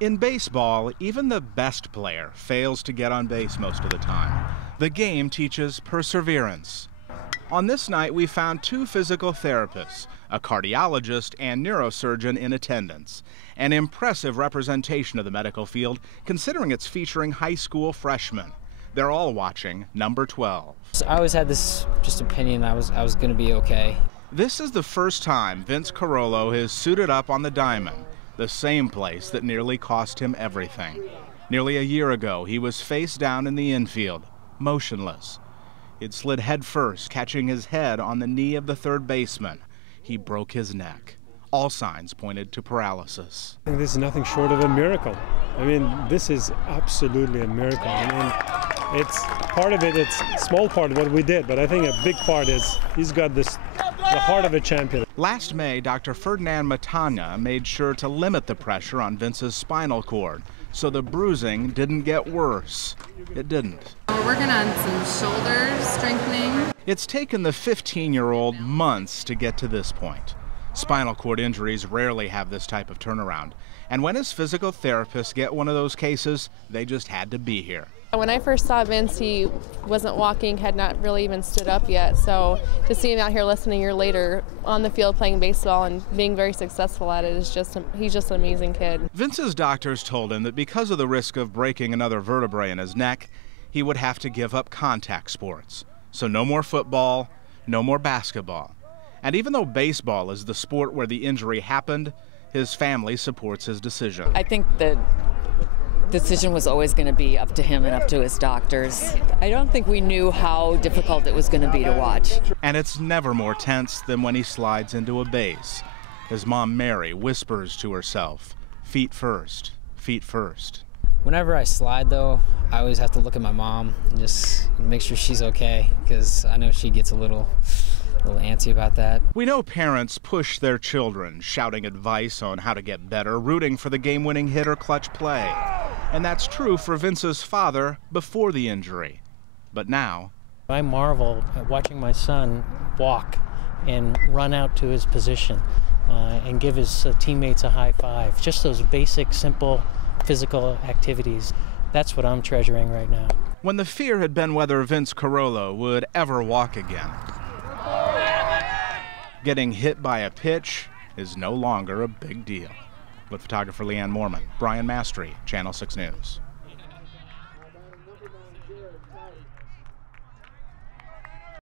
In baseball, even the best player fails to get on base most of the time. The game teaches perseverance. On this night, we found two physical therapists, a cardiologist and neurosurgeon in attendance. An impressive representation of the medical field, considering it's featuring high school freshmen. They're all watching number 12. I always had this just opinion I was going to be okay. This is the first time Vince Carollo has suited up on the diamond, the same place that nearly cost him everything. Nearly a year ago, he was face down in the infield, motionless. He'd slid headfirst, catching his head on the knee of the third baseman. He broke his neck. All signs pointed to paralysis. I think this is nothing short of a miracle. I mean, this is absolutely a miracle. I mean, it's part of it, it's a small part of what we did, but I think a big part is he's got the heart of a champion. Last May, Dr. Ferdinand Matana made sure to limit the pressure on Vince's spinal cord so the bruising didn't get worse. It didn't. We're working on some shoulder strengthening. It's taken the 15-year-old months to get to this point. Spinal cord injuries rarely have this type of turnaround. And when his physical therapists get one of those cases, they just had to be here. When I first saw Vince, he wasn't walking, had not really even stood up yet. So to see him out here less than a year later on the field playing baseball and being very successful at it is he's just an amazing kid. Vince's doctors told him that because of the risk of breaking another vertebrae in his neck, he would have to give up contact sports. So no more football, no more basketball. And even though baseball is the sport where the injury happened, his family supports his decision. I think the decision was always going to be up to him and up to his doctors. I don't think we knew how difficult it was going to be to watch. And it's never more tense than when he slides into a base. His mom, Mary, whispers to herself, "Feet first, feet first." Whenever I slide, though, I always have to look at my mom and just make sure she's okay, because I know she gets a little antsy about that. We know parents push their children, shouting advice on how to get better, rooting for the game-winning hit or clutch play. And that's true for Vince's father before the injury. But now, I marvel at watching my son walk and run out to his position and give his teammates a high five. Just those basic, simple physical activities. That's what I'm treasuring right now. When the fear had been whether Vince Carollo would ever walk again, getting hit by a pitch is no longer a big deal. With photographer Leanne Moorman, Brian Mastry, Channel 6 News.